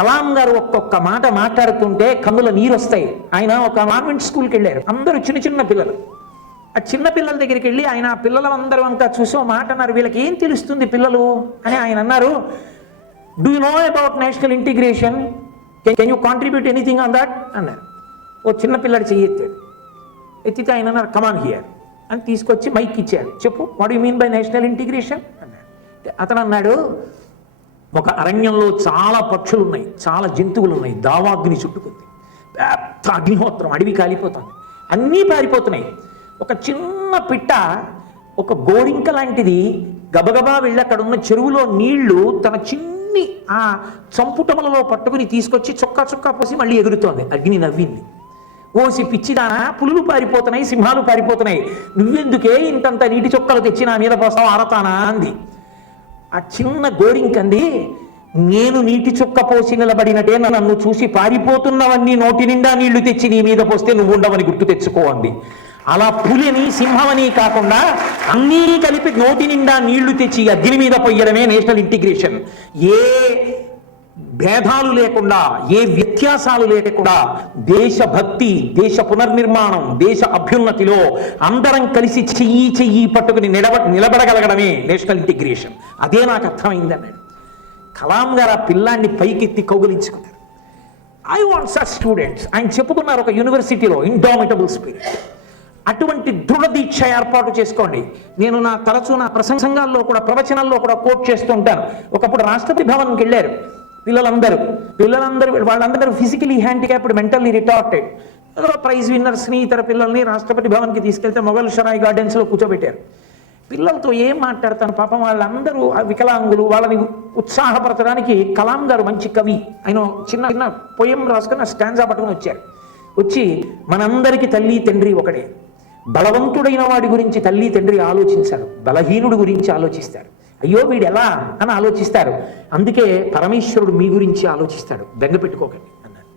కలాం గారు ఒక్కొక్క మాట మాట్లాడుతుంటే కన్నుల నీరు వస్తాయి. ఆయన ఒక కాన్వెంట్ స్కూల్కి వెళ్ళారు, అందరూ చిన్న చిన్న పిల్లలు. ఆ చిన్న పిల్లల దగ్గరికి వెళ్ళి ఆయన ఆ పిల్లలందరూ అంతా చూసి ఓ మాట అన్నారు, వీళ్ళకి ఏం తెలుస్తుంది పిల్లలు అని. ఆయన అన్నారు, do you know about national integration, can you contribute anything on that అన్నారు. ఓ చిన్న పిల్లడు చెయ్యి ఎత్తాడు. ఎత్తితే ఆయన అన్నారు, కమాన్ హియర్ అని తీసుకొచ్చి మైక్ ఇచ్చారు, చెప్పు what you mean by national integration అన్నాడు. అతను అన్నాడు, ఒక అరణ్యంలో చాలా పక్షులు ఉన్నాయి, చాలా జంతువులు ఉన్నాయి, దావాగ్ని చుట్టుకుంది, పెద్ద అగ్నిహోత్రం, అడవి కాలిపోతుంది, అన్నీ పారిపోతున్నాయి. ఒక చిన్న పిట్ట ఒక గోరింక లాంటిది గబగబా వెళ్ళి అక్కడ ఉన్న చెరువులో నీళ్లు తన చిన్ని ఆ చంపుటములలో పట్టుకుని తీసుకొచ్చి చుక్క చుక్క పోసి మళ్ళీ ఎగురుతోంది. అగ్ని నవ్వింది, ఓసి పిచ్చిదానా, పులులు పారిపోతున్నాయి, సింహాలు పారిపోతున్నాయి, నువ్వెందుకే ఇంతంత నీటి చుక్కలు తెచ్చి నా మీద పోసావు ఆరతానా అంది. ఆ చిన్న గోరింకంది, నేను నీటి చుక్క పోసి నిలబడినట్టే నన్ను చూసి పారిపోతున్నవన్నీ నోటి నిండా నీళ్లు తెచ్చి నీ మీద పోస్తే నువ్వు ఉండవని గుర్తు తెచ్చుకో అంది. అలా పులిని సింహమని కాకుండా అన్నీ కలిపి నోటి నిండా నీళ్లు తెచ్చి అగ్ని మీద పొయ్యడమే నేషనల్ ఇంటిగ్రేషన్. ఏ భేదాలు లేకుండా, ఏ వ్యత్యాసాలు లేకుండా దేశభక్తి, దేశ పునర్నిర్మాణం, దేశ అభ్యున్నతిలో అందరం కలిసి చెయ్యి చెయ్యి పట్టుకుని నిలబడగలగడమే నేషనల్ ఇంటిగ్రేషన్. అదే నాకు అర్థమైంది అన్నాడు. కలాం గారు ఆ పిల్లాన్ని పైకెత్తి కౌగులించుకున్నారు. I want such students. ఆయన చెప్పుకున్నారు ఒక యూనివర్సిటీలో ఇండామిటబుల్ స్పిరిట్. అటువంటి దృఢ దీక్ష ఏర్పాటు చేసుకోండి. నేను తరచూ నా ప్రసంగాల్లో కూడా, ప్రవచనాల్లో కూడా కోట్ చేస్తూ ఉంటాను. ఒకప్పుడు రాష్ట్రపతి భవన్కి వెళ్ళారు పిల్లలందరూ వాళ్ళందరూ physically handicapped, mentally retarded. Prize విన్నర్స్ని, ఇతర పిల్లల్ని రాష్ట్రపతి భవన్కి తీసుకెళ్తే మొఘల్ షరాయ్ గార్డెన్స్లో కూర్చోబెట్టారు. పిల్లలతో ఏం మాట్లాడతాను పాపం, వాళ్ళందరూ వికలాంగులు, వాళ్ళని ఉత్సాహపరచడానికి కలాం గారు మంచి కవి, ఆయన చిన్న చిన్న పొయం రాసుకుని స్టాండ్సా పట్టుకుని వచ్చారు. వచ్చి మనందరికీ తల్లి తండ్రి ఒకడే, బలవంతుడైన వాడి గురించి తల్లి తండ్రి ఆలోచించారు, బలహీనుడి గురించి ఆలోచిస్తారు, అయ్యో వీడు ఎలా అని ఆలోచిస్తారు, అందుకే పరమేశ్వరుడు మీ గురించి ఆలోచిస్తాడు, బెంగ పెట్టుకోకండి అన్నారు.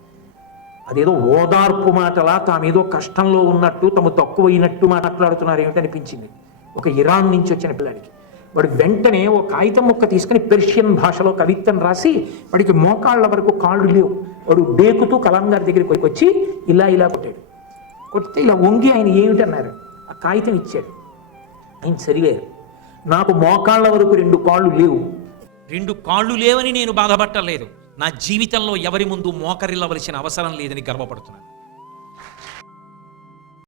అదేదో ఓదార్పు మాటలా తామేదో కష్టంలో ఉన్నట్టు, తమ తక్కువైనట్టు మాట్లాడుతున్నారు ఏమిటనిపించింది ఒక ఇరాన్ నుంచి వచ్చిన పిల్లాడికి. వాడు వెంటనే ఒక కాగితం ముక్క తీసుకుని పెర్షియన్ భాషలో కవిత్వం రాసి, వాడికి మోకాళ్ళ వరకు కాళ్ళు లేవు, వాడు డేకుతూ కలాం గారి దగ్గరికి వచ్చి ఇలా ఇలా కొట్టాడు. కొడితే ఇలా వంగి ఆయన ఏమిటన్నారు, ఆ కాగితం ఇచ్చాడు. ఆయన చదివారు, నాకు మోకాళ్ళ వరకు 2 కాళ్ళు లేవు. 2 కాళ్ళు లేవని నేను బాధపడలేదు, నా జీవితంలో ఎవరి ముందు మోకరిల్లవలసిన అవసరం లేదని గర్వపడుతున్నాను.